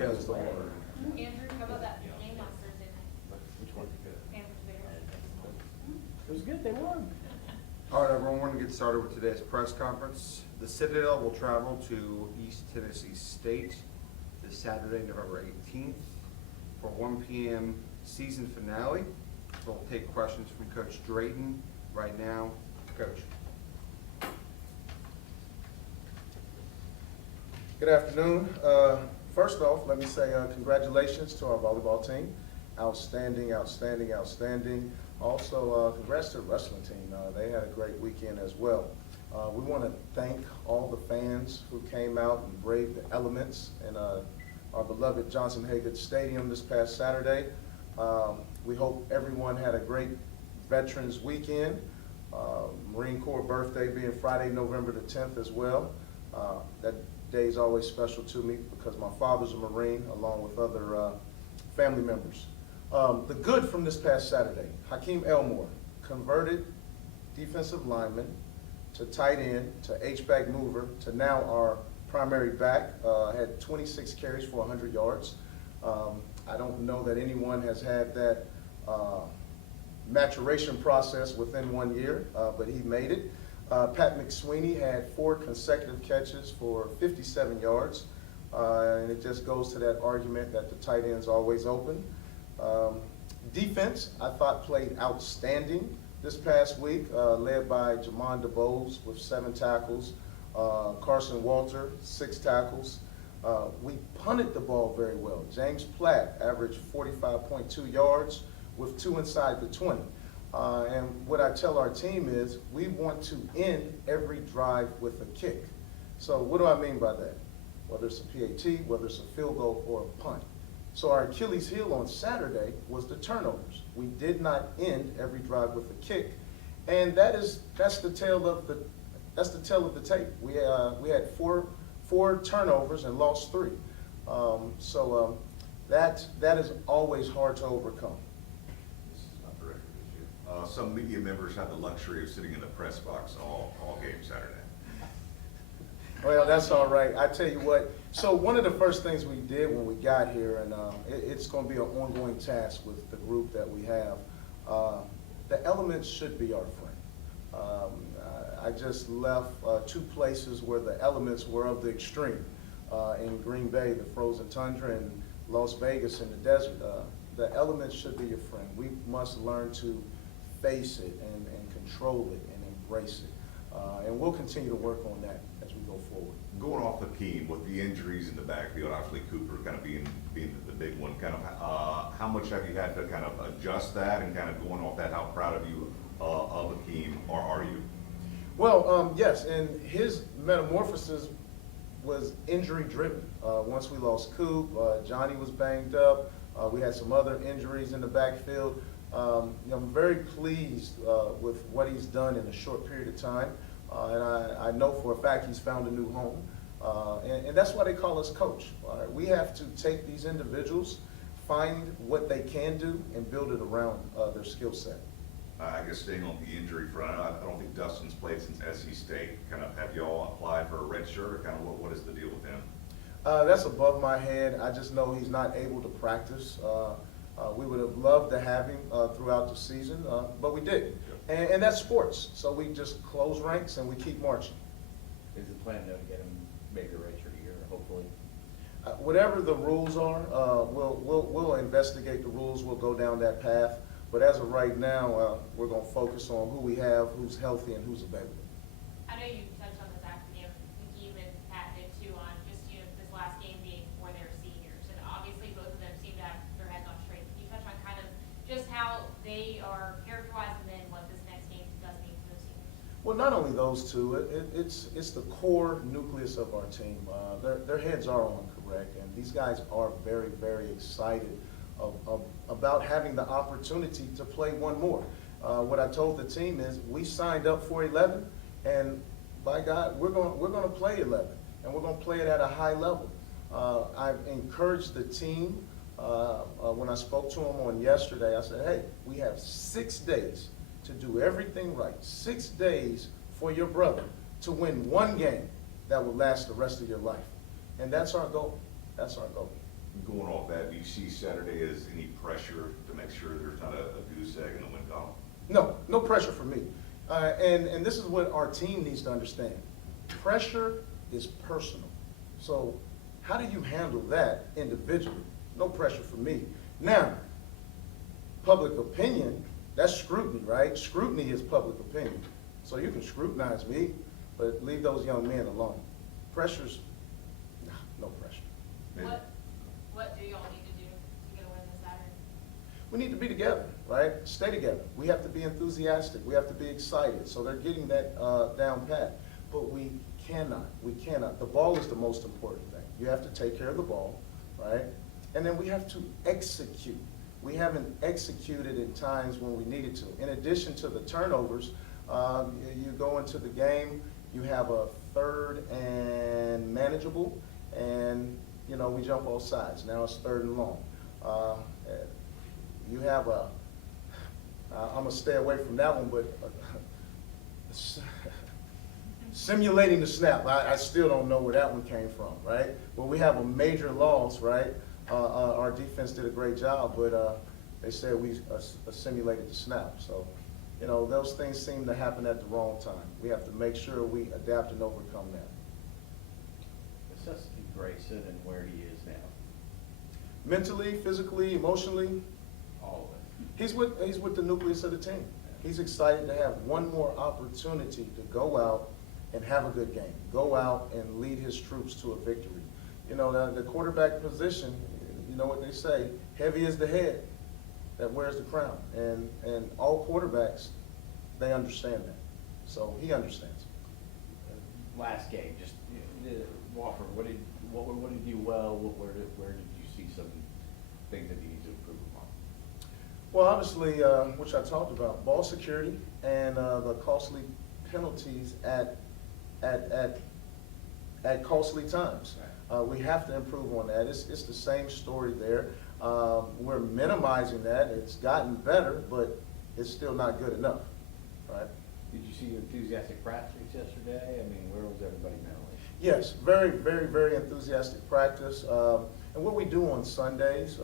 against the water. Andrew, how about that game last Thursday night? Which one? Panthers Bears. It was good, they won. All right, everyone, we're going to get started with today's press conference. The Citadel will travel to East Tennessee State this Saturday, November 18th for 1 p.m. season finale. We'll take questions from Coach Drayton right now. Coach. Good afternoon. First off, let me say congratulations to our volleyball team. Outstanding, outstanding, outstanding. Also, congrats to the wrestling team. They had a great weekend as well. We want to thank all the fans who came out and braved the elements in our beloved Johnson Haygood Stadium this past Saturday. We hope everyone had a great Veterans Weekend. Marine Corps birthday being Friday, November the 10th as well. That day is always special to me because my father's a Marine along with other family members. The good from this past Saturday, Hakeem Elmore, converted defensive lineman to tight end to H-back mover to now our primary back, had 26 carries for 100 yards. I don't know that anyone has had that maturation process within 1 year, but he made it. Pat McSweeney had 4 consecutive catches for 57 yards, and it just goes to that argument that the tight end's always open. Defense, I thought, played outstanding this past week, led by Jamon DeBose with 7 tackles, Carson Walter, 6 tackles. We punted the ball very well. James Platt averaged 45.2 yards with 2 inside the 20. And what I tell our team is we want to end every drive with a kick. So what do I mean by that? Whether it's a PAT, whether it's a field goal or a punt. So our Achilles heel on Saturday was the turnovers. We did not end every drive with a kick, and that's the tail of the tape. We had four turnovers and lost 3. That is always hard to overcome. This is not the record issue. Some media members had the luxury of sitting in the press box all game Saturday. Well, that's all right. I tell you what, so one of the first things we did when we got here, and it's going to be an ongoing task with the group that we have, the elements should be our friend. I just left 2 places where the elements were of the extreme. In Green Bay, the frozen tundra, and Las Vegas in the desert. The elements should be your friend. We must learn to face it and control it and embrace it. And we'll continue to work on that as we go forward. Going off the team with the injuries in the backfield, obviously Cooper kind of being the big one, kind of how much have you had to kind of adjust that, and kind of going off that, how proud of you of Hakeem are you? Well, yes, and his metamorphosis was injury driven. Once we lost Coop, Johnny was banged up. We had some other injuries in the backfield. I'm very pleased with what he's done in a short period of time. And I know for a fact he's found a new home. And that's why they call us coach. We have to take these individuals, find what they can do, and build it around their skill set. I guess staying on the injury front, I don't think Dustin's played since SC State. Kind of have you all applied for a red shirt, or kind of what is the deal with him? That's above my head. I just know he's not able to practice. We would have loved to have him throughout the season, but we didn't. And that's sports. So we just close ranks and we keep marching. Is the plan though to get him maybe a redshirt year, hopefully? Whatever the rules are, we'll investigate the rules. We'll go down that path. But as of right now, we're going to focus on who we have, who's healthy, and who's available. I know you touched on this actually, Hakeem and Pat did too, on just, this last game being for their seniors. And obviously both of them seem to have their heads on straight. Can you touch on kind of just how they are characterized and then what this next game does mean for those seniors? Well, not only those two, it's the core nucleus of our team. Their heads are on correct, and these guys are very, very excited about having the opportunity to play one more. What I told the team is we signed up for 11, and by God, we're going to play 11, and we're going to play it at a high level. I've encouraged the team. When I spoke to them on yesterday, I said, hey, we have 6 days to do everything right. 6 days for your brother to win one game that will last the rest of your life. And that's our goal. That's our goal. going off that, do you see Saturday as any pressure to make sure there's not a goose egg in the win column? No, no pressure for me. And this is what our team needs to understand. Pressure is personal. So how do you handle that individually? No pressure for me. Now, public opinion, that's scrutiny, right? Scrutiny is public opinion. So you can scrutinize me, but leave those young men alone. Pressure's, nah, no pressure. What do y'all need to do to get a win this Saturday? We need to be together, right? Stay together. We have to be enthusiastic. We have to be excited. So they're getting that down pat. But we cannot. The ball is the most important thing. You have to take care of the ball, right? And then we have to execute. We haven't executed in times when we needed to. In addition to the turnovers, you go into the game, you have a third and manageable, and you know, we jump all sides. Now it's third and long. You have I'm gonna stay away from that one, but simulating the snap, I still don't know where that one came from, right? Well, we have a major loss, right? Our defense did a great job, but they said we simulated the snap. So, you know, those things seem to happen at the wrong time. We have to make sure we adapt and overcome that. Assess Grayson and where he is now, Mentally, physically, emotionally, all of it. he's with the nucleus of the team. He's excited to have one more opportunity to go out and have a good game, go out and lead his troops to a victory. You know, the quarterback position, you know what they say, heavy is the head that wears the crown. And all quarterbacks, they understand that. So he understands. Last game, just, Walker, what did you do well? Where did you see some things that you need to improve upon? Well, obviously, which I talked about, ball security and the costly penalties at costly times. We have to improve on that. It's the same story there. We're minimizing that. It's gotten better, but it's still not good enough, right? Did you see enthusiastic practice yesterday? I mean, where was everybody mentally? Yes, very, very, very enthusiastic practice. And what we do on Sundays,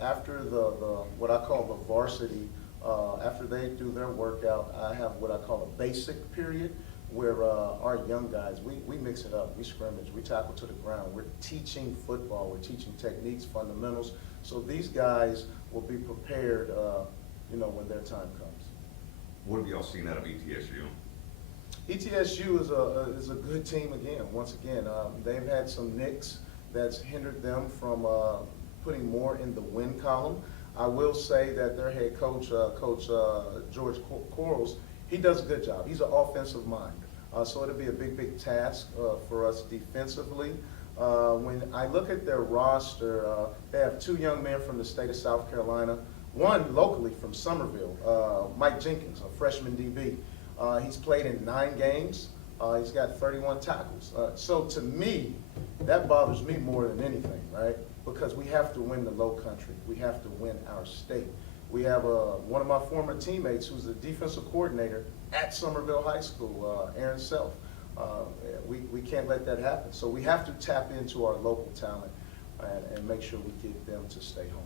after the what I call the varsity, after they do their workout, I have what I call a basic period where our young guys, we mix it up, we scrimmage, we tackle to the ground. We're teaching football, we're teaching techniques, fundamentals. So these guys will be prepared, you know, when their time comes. What have y'all seen out of ETSU? ETSU is a good team again. Once again, they've had some nicks that's hindered them from putting more in the win column. I will say that their head coach, George Quarles, he does a good job. He's an offensive mind. So it'll be a big, big task for us defensively. When I look at their roster, they have two young men from the state of South Carolina, one locally from Somerville, Mike Jenkins, a freshman DB. He's played in 9 games. He's got 31 tackles. So to me, that bothers me more than anything, right? Because we have to win the low country. We have to win our state. We have one of my former teammates who's the defensive coordinator at Somerville High School, Aaron Self. We can't let that happen. So we have to tap into our local talent and make sure we get them to stay home.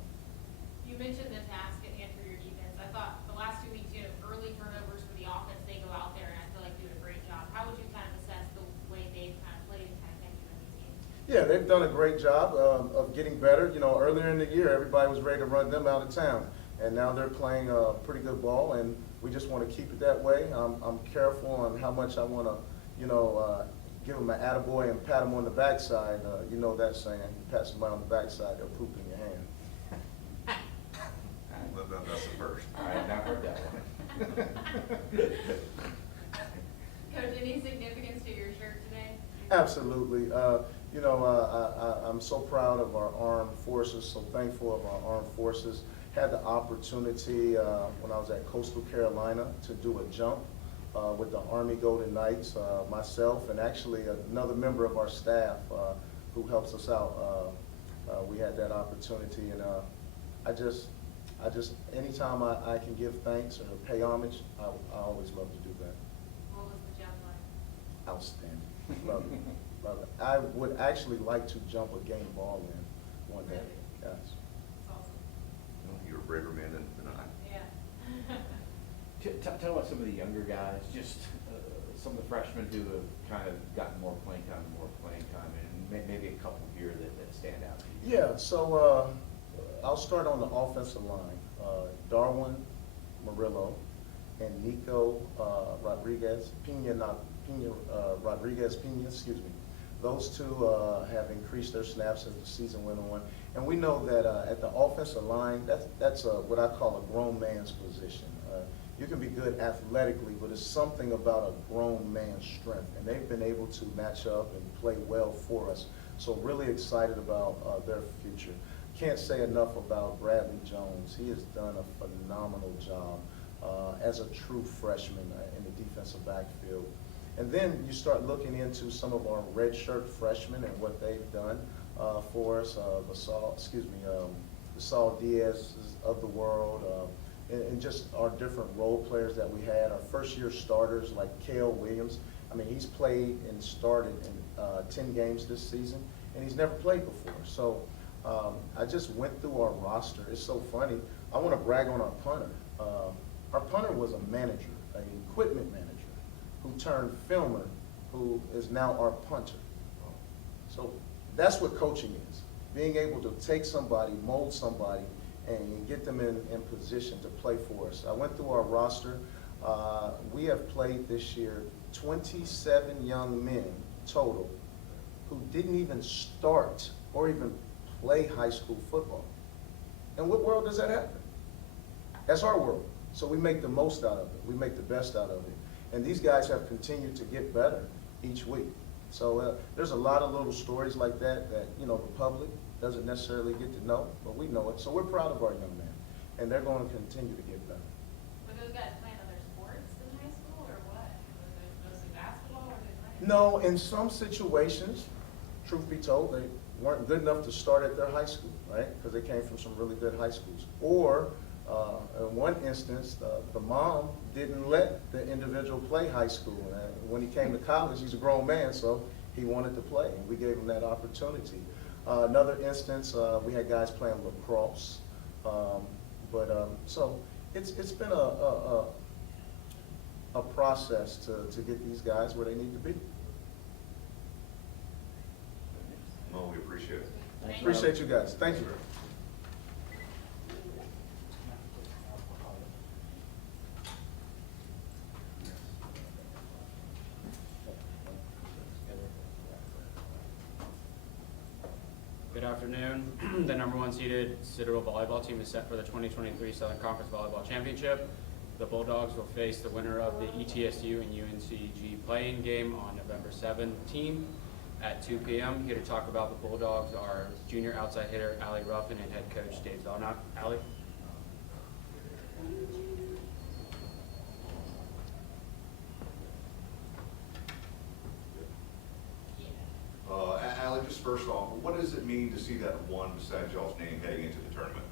You mentioned the task at hand for your defense. I thought the last 2 weeks, you know, early turnovers for the offense, they go out there and I feel like do a great job. How would you kind of assess the way they've kind of played and kind of kept you in these games? Yeah, they've done a great job of getting better. You know, earlier in the year, everybody was ready to run them out of town. And now they're playing pretty good ball, and we just want to keep it that way. I'm careful on how much I want to, you know, give them an attaboy and pat them on the backside. You know that saying, you pat somebody on the backside, they'll poop in your hand. That's the first. I have not heard that one. Coach, any significance to your shirt today? Absolutely. You know, I'm so proud of our armed forces, so thankful of our armed forces. Had the opportunity when I was at Coastal Carolina to do a jump with the Army Golden Knights, myself, and actually another member of our staff who helps us out. We had that opportunity, and I just, anytime I can give thanks or pay homage, I always love to do that. What was the jump like? Outstanding. Love it. Love it. I would actually like to jump a game ball in. one day. Yes. It's awesome. Well, you're a braver man than I. Yeah. Tell us some of the younger guys, just some of the freshmen who have kind of gotten more playing time, and maybe a couple here that stand out to you. Yeah, so I'll start on the offensive line. Darwin Murillo and Nico Rodriguez Pena, excuse me. Those two have increased their snaps as the season went on. And we know that at the offensive line, that's what I call a grown man's position. You can be good athletically, but it's something about a grown man's strength. And they've been able to match up and play well for us. So really excited about their future. Can't say enough about Bradley Jones. He has done a phenomenal job as a true freshman in the defensive backfield. And then you start looking into some of our redshirt freshmen and what they've done for us. The Saul Diaz of the world, and just our different role players that we had. Our first-year starters like Cale Williams. I mean, he's played and started in 10 games this season, and he's never played before. So I just went through our roster. It's so funny. I want to brag on our punter. Our punter was a manager, an equipment manager, who turned filmer, who is now our punter. So that's what coaching is, being able to take somebody, mold somebody, and get them in position to play for us. I went through our roster. We have played this year 27 young men total who didn't even start or even play high school football. And what world does that happen? That's our world. So we make the most out of it. We make the best out of it. And these guys have continued to get better each week. So there's a lot of little stories like that the public doesn't necessarily get to know, but we know it. So we're proud of our young men, and they're going to continue to get better. Were those guys playing other sports in high school, or what? Was it mostly basketball, or were they playing? No, in some situations, truth be told, they weren't good enough to start at their high school, right? Because they came from some really good high schools. Or in one instance, the mom didn't let the individual play high school. And when he came to college, he's a grown man, so he wanted to play, and we gave him that opportunity. Another instance, we had guys playing lacrosse. So it's been a process to get these guys where they need to be. Well, we appreciate it. Thank you. Appreciate you guys. Thank you. Good afternoon. The number 1 seeded Citadel volleyball team is set for the 2023 Southern Conference Volleyball Championship. The Bulldogs will face the winner of the ETSU and UNCG play-in game on November 17th at 2 p.m. Here to talk about the Bulldogs are junior outside hitter Allie Ruffin and head coach Dave Belknap. Allie? Allie, just first off, what does it mean to see that one beside y'all's name heading into the tournament?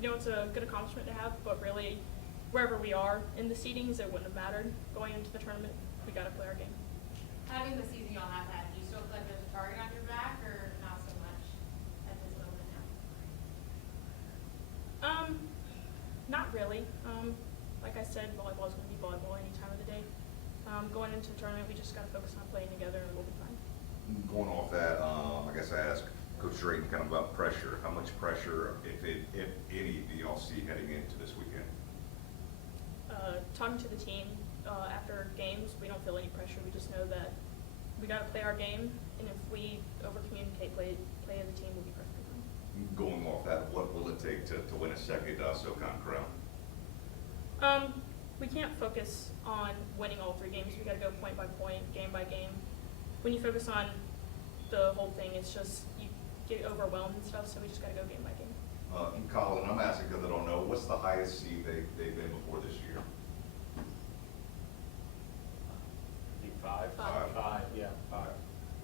It's a good accomplishment to have, but really, wherever we are in the seedings, it wouldn't have mattered. Going into the tournament, we got to play our game. Having the season y'all have had, do you still feel like there's a target on your back, or not so much at this moment now? Not really. Like I said, volleyball is going to be volleyball any time of the day. Going into the tournament, we just got to focus on playing together, and we'll be fine. Going off that, I guess I asked Coach Drayton kind of about pressure. How much pressure, if any, do y'all see heading into this weekend? Talking to the team after games, we don't feel any pressure. We just know that we got to play our game, and if we over-communicate, play as a team, we'll be perfectly fine. Going off that, what will it take to win a second SoCon crown? We can't focus on winning all 3 games. We got to go point by point, game by game. When you focus on the whole thing, it's just you get overwhelmed and stuff. So we just got to go game by game. Colin, I'm asking because I don't know, what's the highest seed they've been before this year? I think 5. Five. Yeah, 5.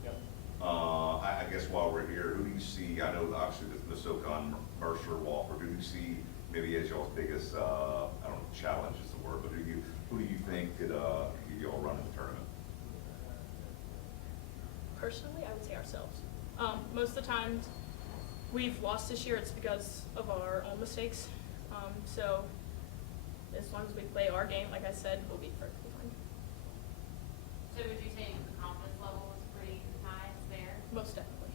Yep. I guess while we're here, who do you see, I know obviously the SoCon Mercer Walker, who do you see maybe as y'all's biggest, I don't know if challenge is the word, but who do you think could y'all run in the tournament? Personally, I would say ourselves. Most of the times we've lost this year, it's because of our own mistakes. So as long as we play our game, like I said, we'll be perfectly fine. So would you say the confidence level is pretty high there? Most definitely.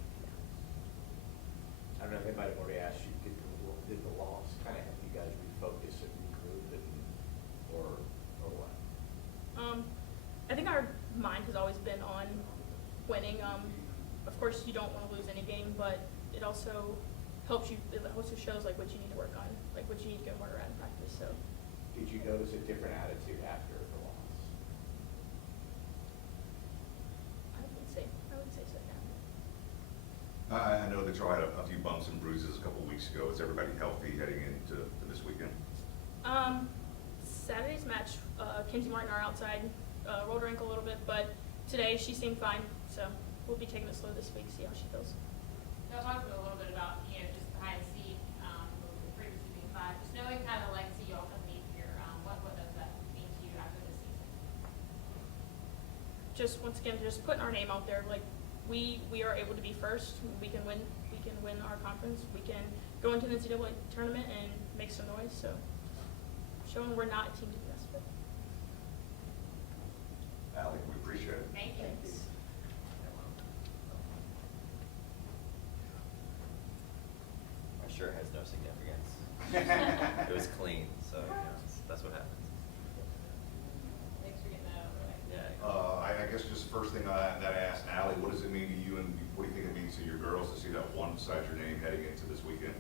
I don't know, they might have already asked you, did the loss kind of help you guys refocus and regroup or what? I think our mind has always been on winning. Of course, you don't want to lose any game, but it also helps you. It also shows like what you need to work on, like what you need to get harder at in practice. So, Did you notice a different attitude after the loss? I would say so. Yeah. I know that y'all had a few bumps and bruises a couple weeks ago. Is everybody healthy heading into this weekend? Saturday's match, Kinsey Martin, our outside, rolled her ankle a little bit, but today she seemed fine. So we'll be taking it slow this week, see how she feels. Y'all talked a little bit about, just the high seed, previously being 5. Just knowing kind of like, see y'all come leave here, what does that mean to you after this season? Just once again, just putting our name out there. Like we are able to be first. We can win. We can win our conference. We can go into the NCAA tournament and make some noise. So showing we're not a team to be messed with. Allie, we appreciate it. Thank you. My shirt has no significance. It was clean, so that's what happens. Thanks for getting that out of the way. Yeah. I guess just first thing that I asked Allie, what does it mean to you and what do you think it means to your girls to see that one beside your name heading into this weekend?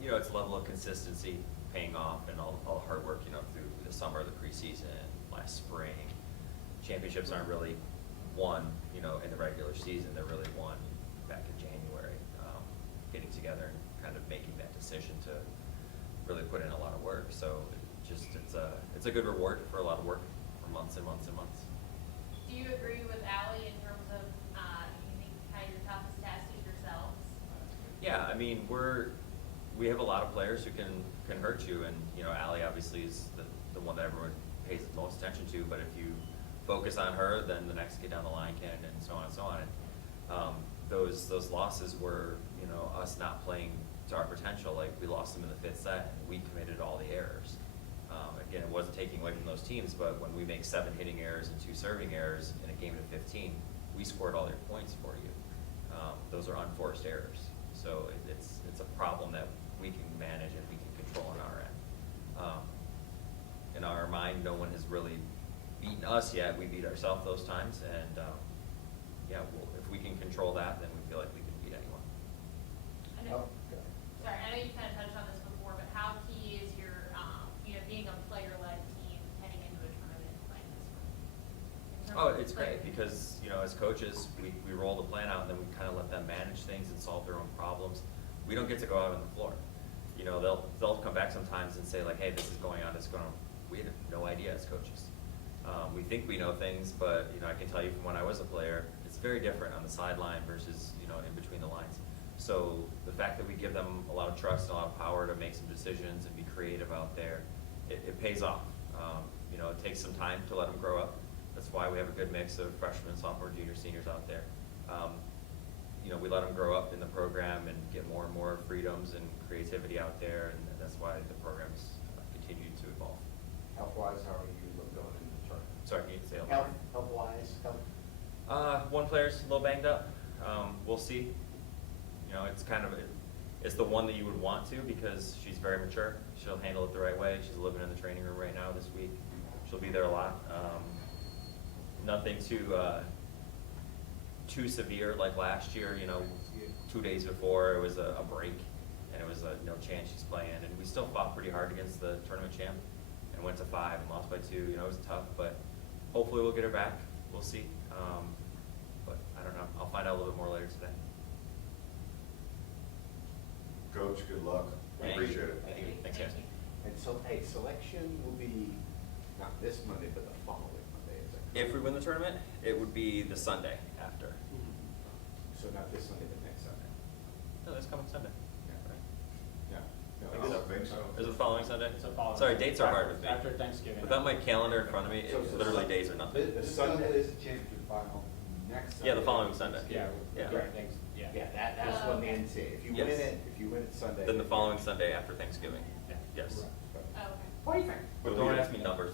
It's a level of consistency paying off and all the hard work, through the summer, the preseason, last spring. Championships aren't really won, in the regular season. They're really won back in January. Getting together and kind of making that decision to really put in a lot of work. So it's a good reward for a lot of work for months and months and months. Do you agree with Allie in terms of, you think kind of your toughest test is yourselves? Yeah, I mean, we have a lot of players who can hurt you, and Allie obviously is the one that everyone pays the most attention to. But if you focus on her, then the next kid down the line can, and so on and so on. And those losses were us not playing to our potential. Like we lost them in the 5th set, and we committed all the errors. Again, it wasn't taking away from those teams, but when we make 7 hitting errors and 2 serving errors in a game of 15, we scored all your points for you. Those are unforced errors. So it's a problem that we can manage and we can control on our end. In our mind, no one has really beaten us yet. We beat ourselves those times, and if we can control that, then we feel like we can beat anyone. I know, sorry, I know you kind of touched on this before, but how key is your, being a player-led team heading into a tournament like this one? Oh, it's great because, as coaches, we roll the plan out and then we kind of let them manage things and solve their own problems. We don't get to go out on the floor. They'll come back sometimes and say like, hey, this is going on, this is going on. We have no idea as coaches. We think we know things, but, I can tell you from when I was a player, it's very different on the sideline versus, in between the lines. So the fact that we give them a lot of trust and a lot of power to make some decisions and be creative out there, it pays off. It takes some time to let them grow up. That's why we have a good mix of freshmen, sophomore, junior, seniors out there. We let them grow up in the program and get more and more freedoms and creativity out there, and that's why the program's continued to evolve. Health-wise, how are you going in the tournament? Sorry, can you say that? Health-wise, One player's a little banged up. We'll see. It's the one that you would want to because she's very mature. She'll handle it the right way. She's living in the training room right now this week. She'll be there a lot. Nothing too severe like last year. 2 days before it was a break and it was no chance she's playing. And we still fought pretty hard against the tournament champ and went to 5 and lost by 2. It was tough, but hopefully we'll get her back. We'll see. But I don't know. I'll find out a little bit more later today. Coach, good luck. Thank you. Appreciate it. Thank you. Thanks, guys. And so, hey, selection will be not this Monday, but the following Monday, is that correct? If we win the tournament, it would be the Sunday after. So not this Sunday, but next Sunday? No, this coming Sunday. Yeah. I No, think I think so. Is it the following Sunday? It's the following Sorry, Sunday. dates are hard with me. After Thanksgiving. Without my calendar in front of me, So literally days are nothing. The Sunday is championship final. Next Yeah, the following Sunday. Yeah. Yeah. Right, thanks, yeah. Yeah, that's what the NC, if you win Yes. it, if you win it Sunday. Then the following Sunday after Thanksgiving. Yeah. Yes. Oh, okay. What do you think? But don't ask me numbers.